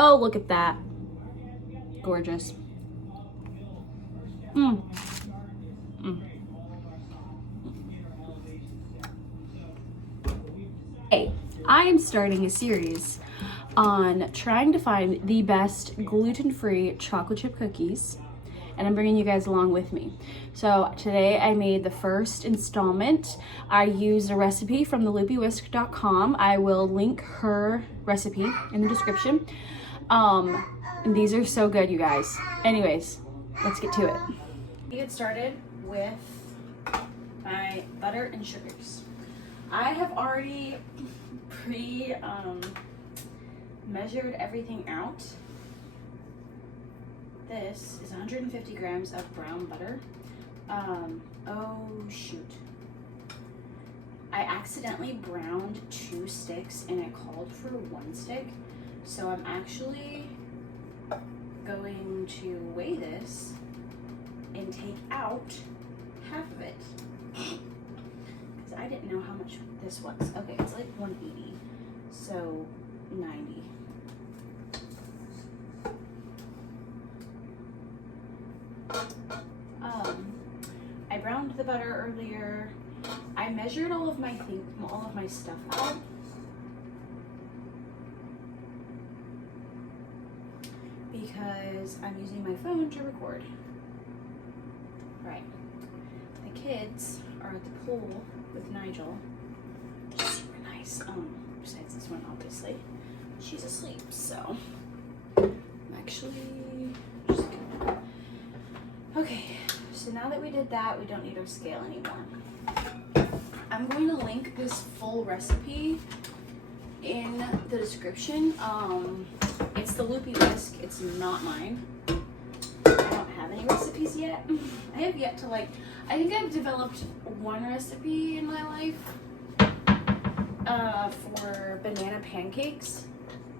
Oh, look at that. Gorgeous. Mm. Mm. Hey, I am starting a series on trying to find the best gluten-free chocolate chip cookies, and I'm bringing you guys along with me. So today I made the first installment. I used a recipe from the loopywhisk.com. I will link her recipe in the description. And these are so good, you guys. Anyways, let's get to it. We get started with my butter and sugars. I have already measured everything out. This is 150 grams of brown butter. Oh shoot. I accidentally browned 2 sticks and it called for 1 stick. So I'm actually going to weigh this and take out half of it. Because I didn't know how much this was. Okay, it's like 180. So 90. I browned the butter earlier. I measured all of my stuff out. Because I'm using my phone to record. Right. The kids are at the pool with Nigel, which is super nice. Besides this one, obviously. She's asleep, so I'm actually just gonna... Okay, so now that we did that, we don't need our scale anymore. I'm going to link this full recipe in the description. It's the Loopy whisk. It's not mine. I don't have any recipes yet. I have yet to I think I've developed 1 recipe in my life for banana pancakes,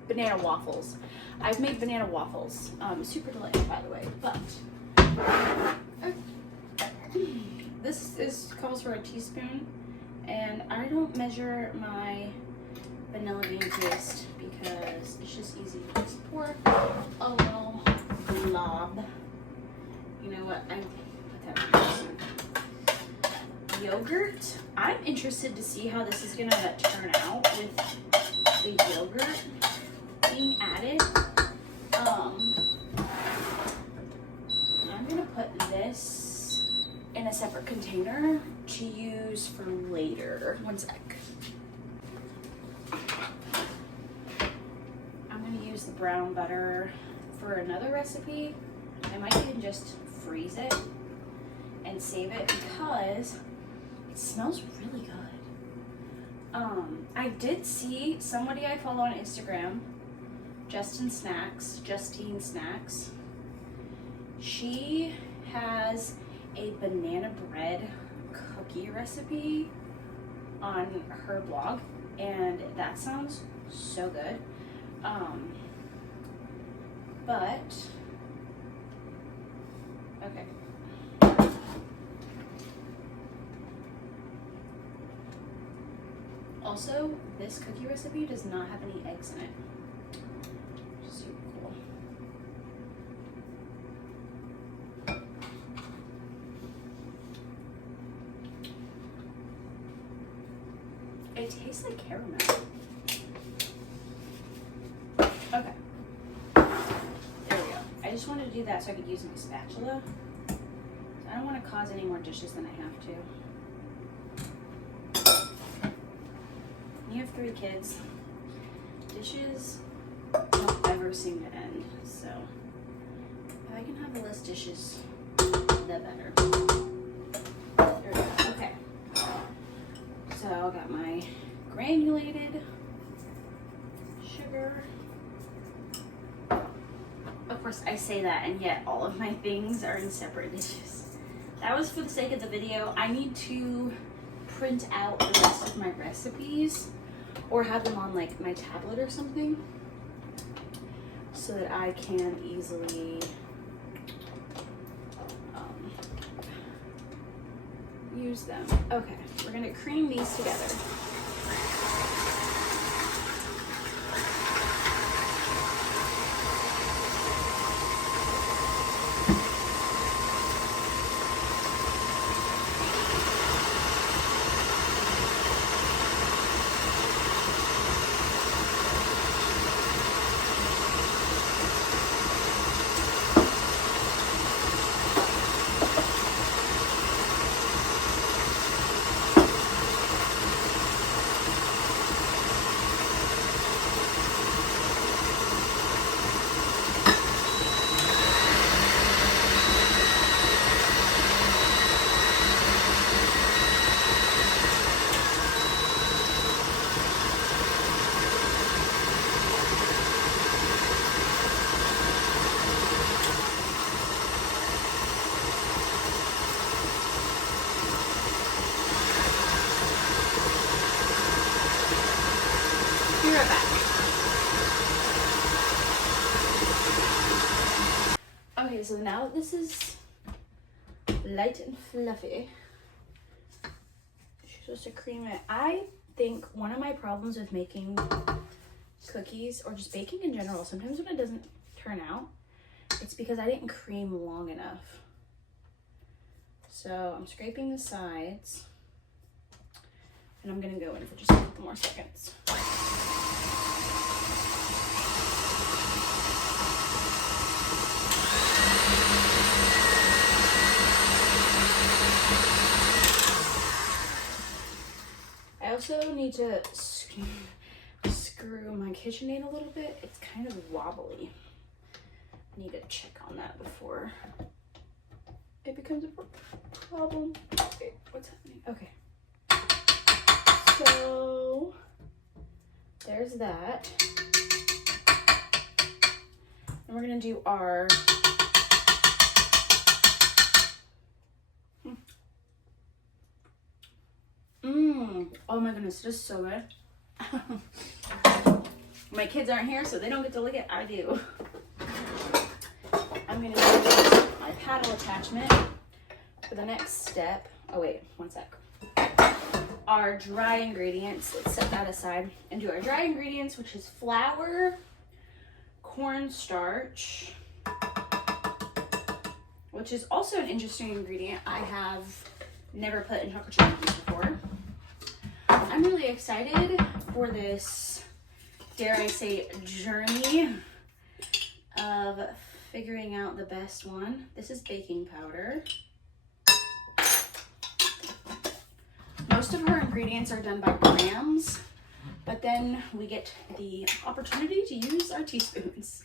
banana waffles. I've made banana waffles. Super delicious, by the way, but this calls for a teaspoon, and I don't measure my vanilla bean paste because it's just easy to just pour a little glob. You know what? I put that in. Yogurt. I'm interested to see how this is gonna turn out with the yogurt being added. I'm gonna put this in a separate container to use for later. 1 sec. Use the brown butter for another recipe. I might even just freeze it and save it because it smells really good. I did see somebody I follow on Instagram, Justine Snacks. She has a banana bread cookie recipe on her blog, and that sounds so good. But, okay. Also, this cookie recipe does not have any eggs in it, which is super cool. It tastes like caramel. Okay. There we go. I just wanted to do that so I could use my spatula. I don't want to cause any more dishes than I have to. You have 3 kids. Dishes don't ever seem to end. So if I can have less dishes, the better. There we go. Okay. So I got my granulated sugar. Of course, I say that, and yet all of my things are in separate dishes. That was for the sake of the video. I need to print out the rest of my recipes or have them on like my tablet or something so that I can easily use them. Okay, we're gonna cream these together. Okay, so now that this is light and fluffy, you're supposed to cream it. I think one of my problems with making cookies, or just baking in general, sometimes when it doesn't turn out, it's because I didn't cream long enough. So I'm scraping the sides, and I'm gonna go in for just a couple more seconds. I also need to screw my KitchenAid a little bit. It's kind of wobbly. I need to check on that before it becomes a problem. Okay, what's happening? Okay. So there's that. And we're gonna do our oh my goodness, this is so good. My kids aren't here, so they don't get to lick it. I do. I'm gonna use my paddle attachment for the next step. Oh wait, one sec. Our dry ingredients, let's set that aside and do our dry ingredients, which is flour, cornstarch, which is also an interesting ingredient I have never put in chocolate chip cookies before. I'm really excited for this, dare I say, journey of figuring out the best one. This is baking powder. Most of her ingredients are done by grams, but then we get the opportunity to use our teaspoons.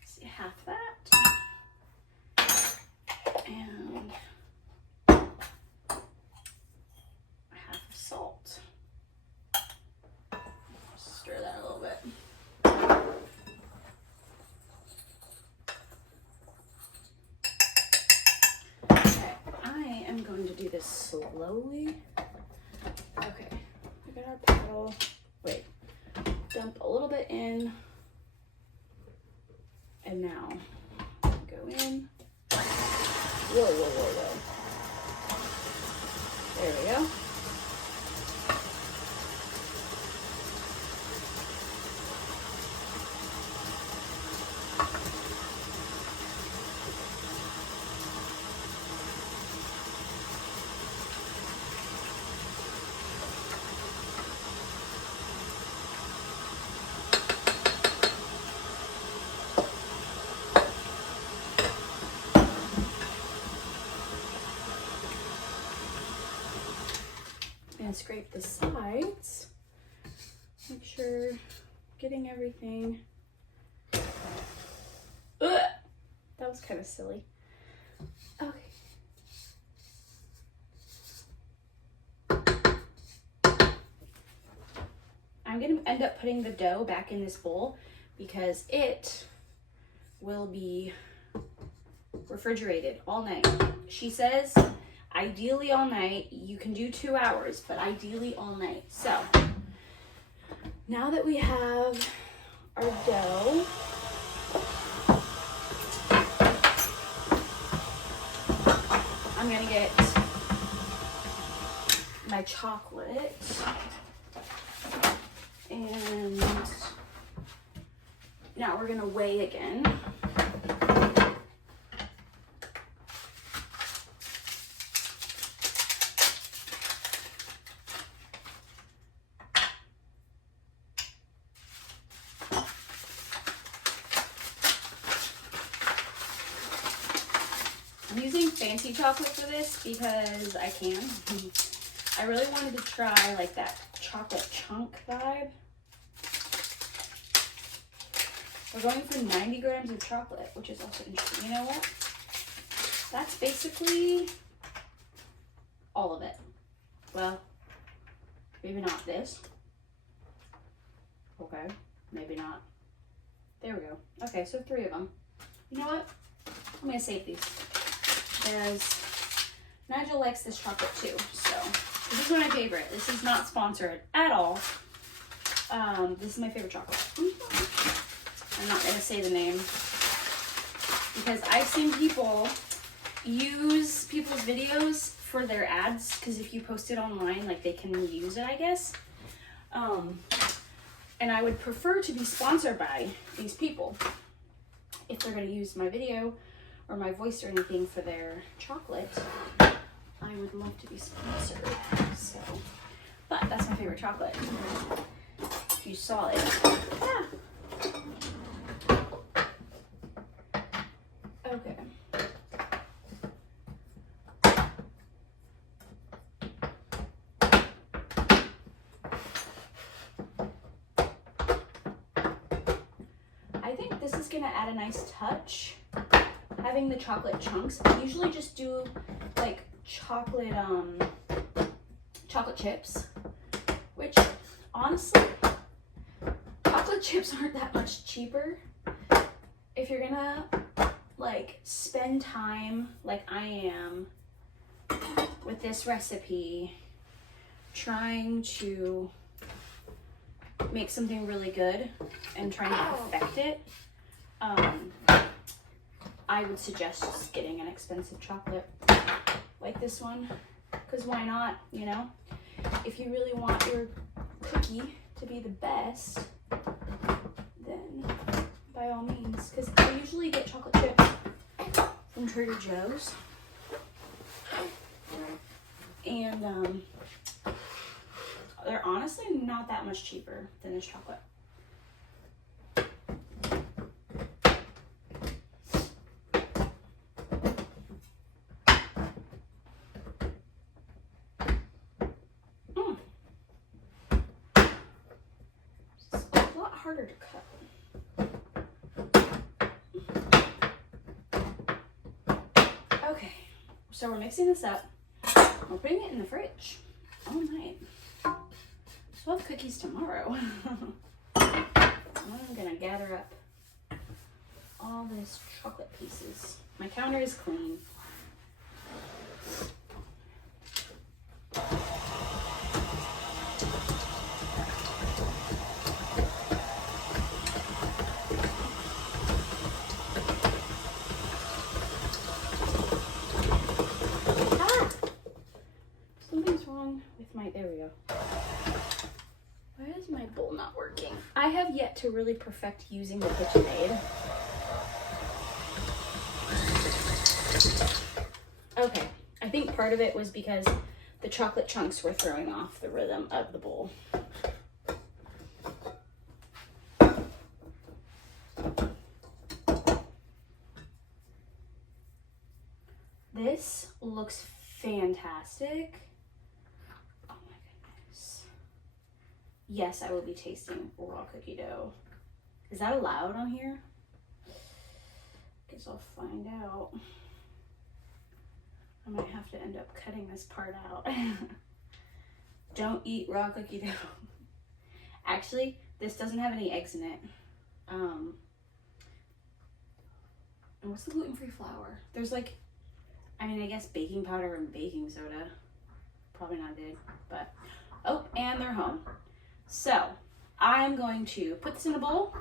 Let's see, half that. And half of salt. Stir that a little bit. Okay, I am going to do this slowly. Okay, we got our paddle. Wait, dump a little bit in. And now go in. Whoa, whoa, whoa, whoa. There we go. And scrape the sides. Make sure getting everything. Ugh, that was kind of silly. Okay. I'm gonna end up putting the dough back in this bowl because it will be refrigerated all night. She says ideally all night. You can do 2 hours, but ideally all night. So now that we have our dough, I'm gonna get my chocolate and now we're gonna weigh again. I'm using fancy chocolate for this because I can. I really wanted to try like that chocolate chunk vibe. We're going for 90 grams of chocolate, which is also interesting. You know what? That's basically all of it. Well, maybe not this. Okay, maybe not. There we go. Okay, so 3 of them. You know what? I'm gonna save these because Nigel likes this chocolate too. So this is my favorite. This is not sponsored at all. This is my favorite chocolate. I'm not gonna say the name. because I've seen people use people's videos for their ads, because if you post it online, like they can use it, I guess. And I would prefer to be sponsored by these people if they're going to use my video or my voice or anything for their chocolate. I would love to be sponsored. So, but that's my favorite chocolate. If you saw it, yeah. Okay. I think this is gonna add a nice touch, having the chocolate chunks. I usually just do like chocolate chips, which honestly, chocolate chips aren't that much cheaper. If you're gonna like spend time like I am with this recipe, trying to make something really good and trying to perfect it, I would suggest just getting an expensive chocolate like this one, because why not, you know? If you really want your cookie to be the best, then by all means, because I usually get chocolate chips from Trader Joe's, and they're honestly not that much cheaper than this chocolate. It's a lot harder to cut. Okay, so we're mixing this up. We're putting it in the fridge all night. So we'll have cookies tomorrow. I'm gonna gather up all these chocolate pieces. My counter is clean. Something's wrong with my, there we go. Why is my bowl not working? I have yet to really perfect using the KitchenAid. Okay, I think part of it was because the chocolate chunks were throwing off the rhythm of the bowl. This looks fantastic. Oh my goodness. Yes, I will be tasting raw cookie dough. Is that allowed on here? Guess I'll find out. I might have to end up cutting this part out. Don't eat raw cookie dough. Actually, this doesn't have any eggs in it. And what's the gluten-free flour? There's like, I mean, I guess baking powder and baking soda. Probably not good, but, oh, and they're home. So, I'm going to put this in a bowl,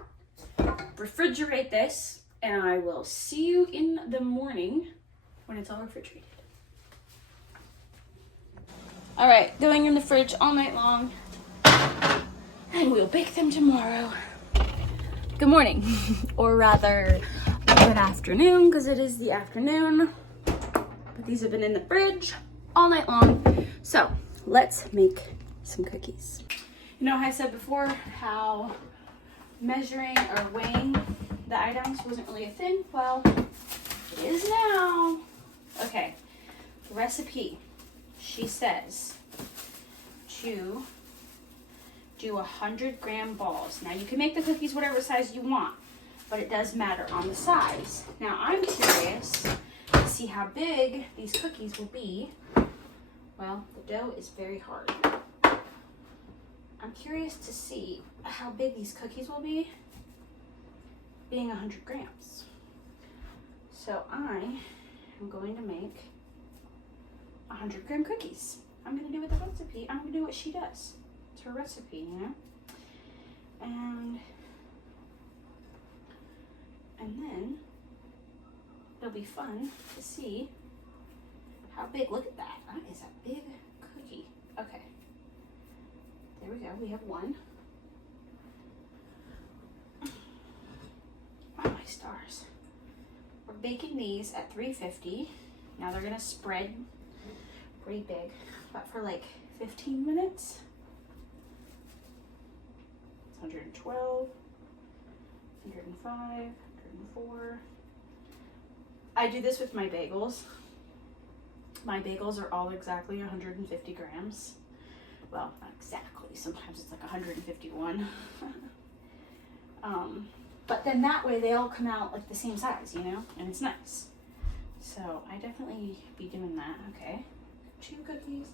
refrigerate this, and I will see you in the morning when it's all refrigerated. All right, going in the fridge all night long, and we'll bake them tomorrow. Good morning, or rather, good afternoon, because it is the afternoon. But these have been in the fridge all night long. So let's make some cookies. You know how I said before how measuring or weighing the items wasn't really a thing? Well, it is now. Okay, recipe. She says to do 100-gram balls. Now you can make the cookies whatever size you want, but it does matter on the size. Now I'm curious to see how big these cookies will be. Well, the dough is very hard. I'm curious to see how big these cookies will be, being 100 grams. So I am going to make 100-gram cookies. I'm gonna do with the recipe. I'm gonna do what she does. It's her recipe, you know? And then it'll be fun to see how big. Look at that. That is a big cookie. Okay. There we go. We have one. Oh my stars. We're baking these at 350. Now they're gonna spread pretty big, but for like 15 minutes. 112, 105, 104. I do this with my bagels. My bagels are all exactly 150 grams. Well, not exactly. Sometimes it's like 151. But then that way they all come out like the same size, you know, and it's nice. So I definitely be doing that. Okay, 2 cookies.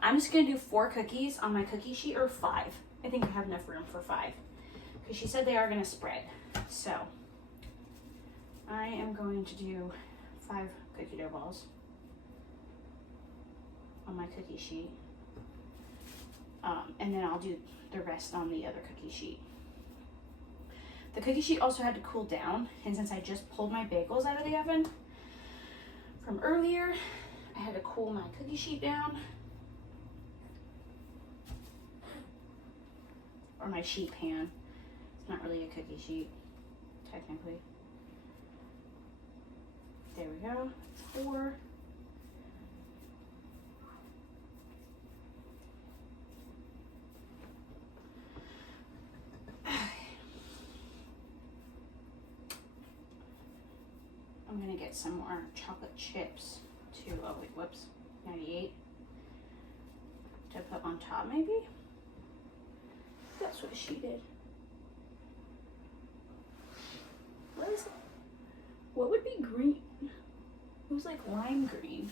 I'm just gonna do 4 cookies on my cookie sheet, or 5. I think I have enough room for 5 because she said they are gonna spread. So I am going to do 5 cookie dough balls on my cookie sheet. And then I'll do the rest on the other cookie sheet. The cookie sheet also had to cool down, and since I just pulled my bagels out of the oven from earlier, I had to cool my cookie sheet down. Or my sheet pan. It's not really a cookie sheet, technically. There we go. That's 4. I'm gonna get some more chocolate chips too. Oh wait, whoops, 98 to put on top maybe? That's what she did. What is it? What would be green? It was like lime green.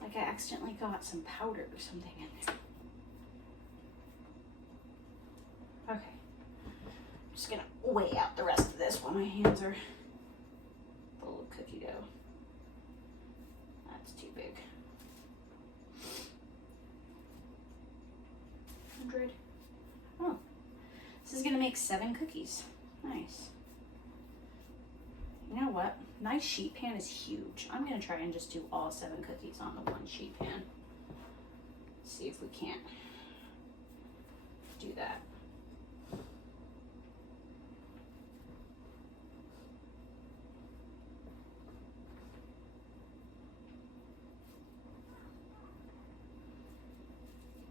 Like I accidentally got some powder or something in there. Okay. I'm just gonna weigh out the rest of this while my hands are full of cookie dough. That's too big. 100. Oh, this is gonna make 7 cookies. Nice. You know what? My sheet pan is huge. I'm gonna try and just do all 7 cookies on the one sheet pan. See if we can't do that.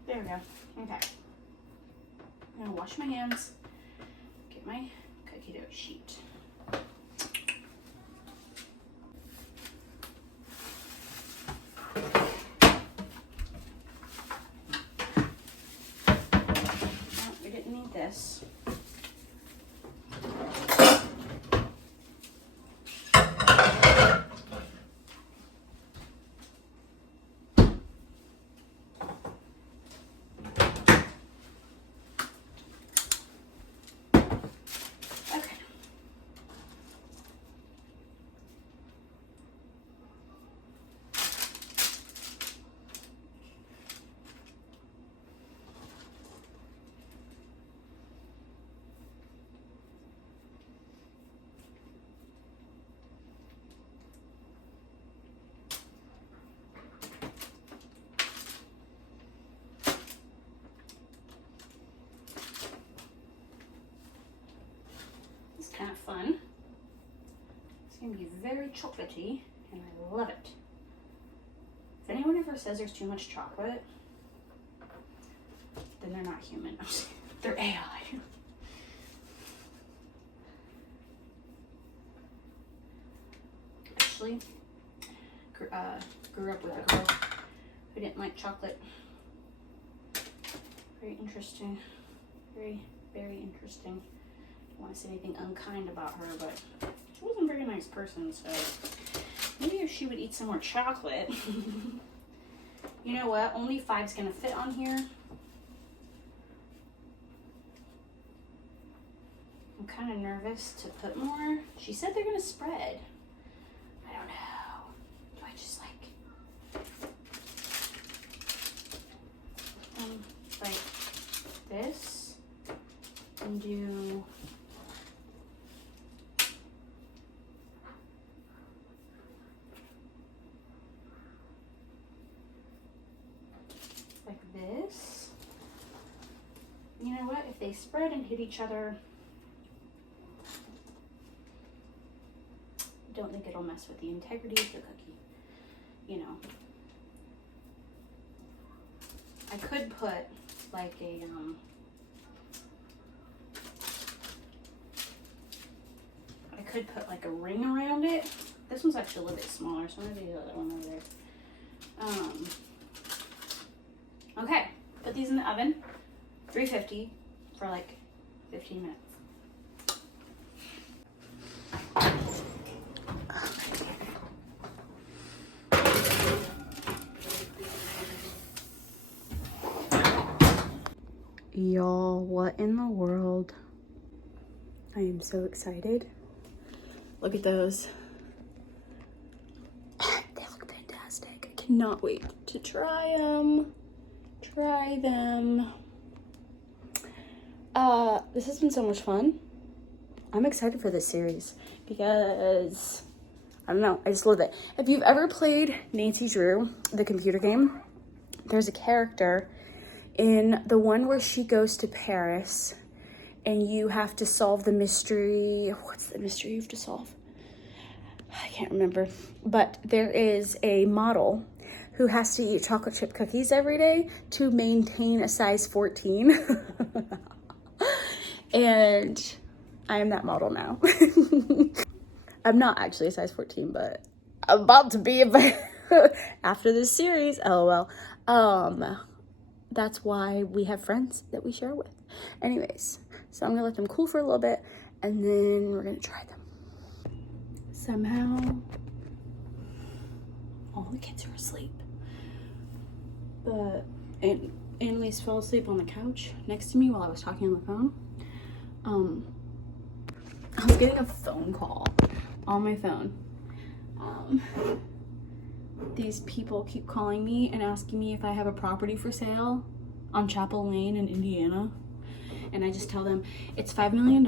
There we go. Okay. I'm gonna wash my hands, get my cookie dough sheet. Oh, we didn't need this. Kind of fun. It's gonna be very chocolatey, and I love it. If anyone ever says there's too much chocolate, then they're not human. They're AI. Actually, grew up with a girl who didn't like chocolate. Very interesting. Very, very interesting. I don't want to say anything unkind about her, but she wasn't a very nice person, so maybe if she would eat some more chocolate. You know what? Only 5's gonna fit on here. I'm kind of nervous to put more. She said they're gonna spread. I don't know. Do I just like this and do spread and hit each other. Don't think it'll mess with the integrity of the cookie, you know. I could put like a ring around it. This one's actually a little bit smaller, so I'm gonna do the other one over there. Okay, put these in the oven, 350 for like 15 minutes. Y'all, what in the world? I am so excited. Look at those. They look fantastic. I cannot wait to try them. This has been so much fun. I'm excited for this series because, I don't know, I just love it. If you've ever played Nancy Drew, the computer game, there's a character in the one where she goes to Paris and you have to solve the mystery. What's the mystery you have to solve? I can't remember. But there is a model who has to eat chocolate chip cookies every day to maintain a size 14. And I am that model now. I'm not actually a size 14, but I'm about to be after this series, LOL. That's why we have friends that we share with. Anyways, so I'm gonna let them cool for a little bit and then we're gonna try them. Somehow, all the kids are asleep. But Annalise fell asleep on the couch next to me while I was talking on the phone. I was getting a phone call on my phone. These people keep calling me and asking me if I have a property for sale on Chapel Lane in Indiana. And I just tell them it's $5 million,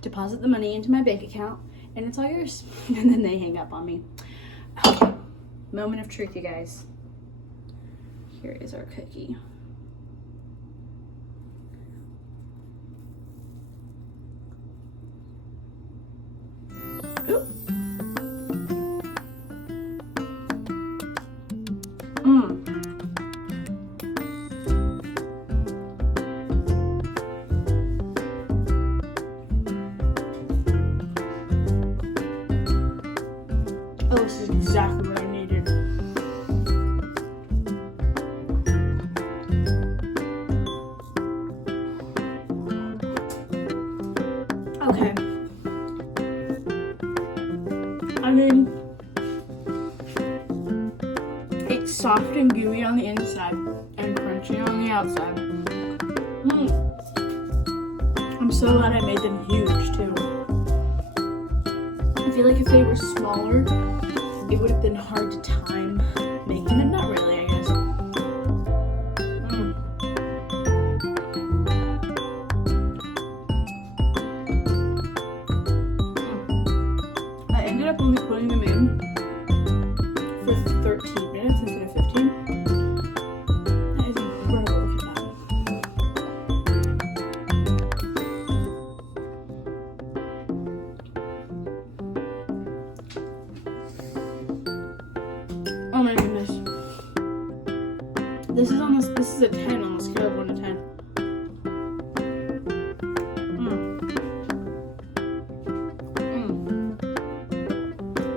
deposit the money into my bank account, and it's all yours. And then they hang up on me. Okay. Moment of truth, you guys. Here is our cookie. Ooh. Oh, this is exactly what I needed. Okay. I mean, it's soft and gooey on the inside and crunchy on the outside. I'm so glad I made them huge too. I feel like if they were smaller, it would have been hard to time making them. Not really, I guess. I ended up only putting them in for 13 minutes instead of 15. That is incredible. Look at that. Oh my goodness. This is a 10 on the scale of 1 to 10.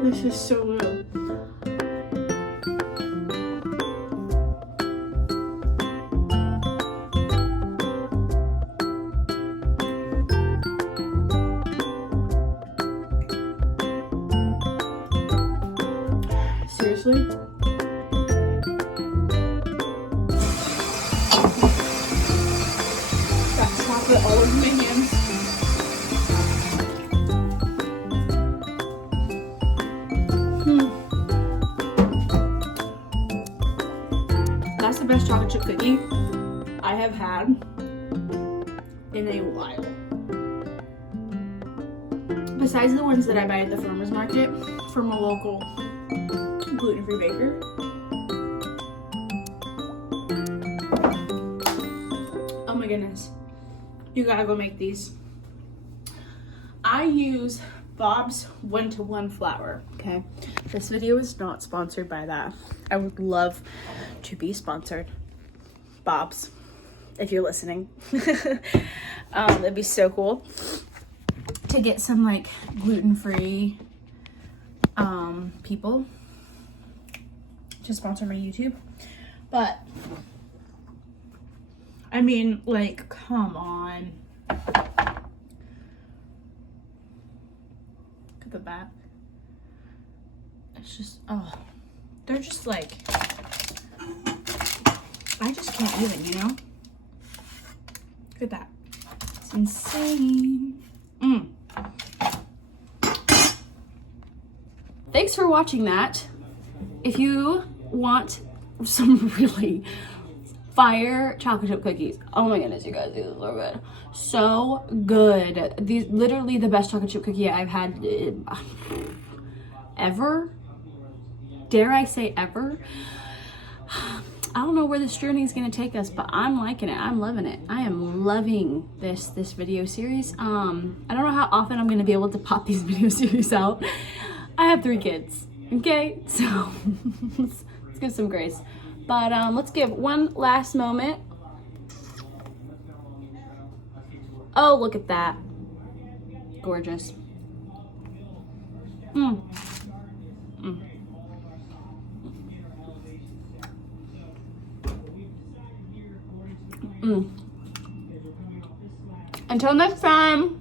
This is so good. Seriously? Got chocolate all over my hands. That's the best chocolate chip cookie I have had in a while. Besides the ones that I buy at the farmer's market from a local gluten-free baker. Oh my goodness. You gotta go make these. I use Bob's 1-to-1 flour, okay? This video is not sponsored by that. I would love to be sponsored. Bob's, if you're listening. That'd be so cool to get some like gluten-free people to sponsor my YouTube. But I mean, like, come on. Look at the back. It's just, oh, they're just like, I just can't even, you know? Look at that. It's insane. Thanks for watching that. If you want some really fire chocolate chip cookies, oh my goodness, you guys, these are so good. So good. These literally the best chocolate chip cookie I've had ever. Dare I say ever? I don't know where this journey is going to take us, but I'm liking it. I'm loving it. I am loving this video series. I don't know how often I'm going to be able to pop these video series out. I have 3 kids, okay? So let's give some grace. But let's give one last moment. Oh, look at that. Gorgeous. Until next time.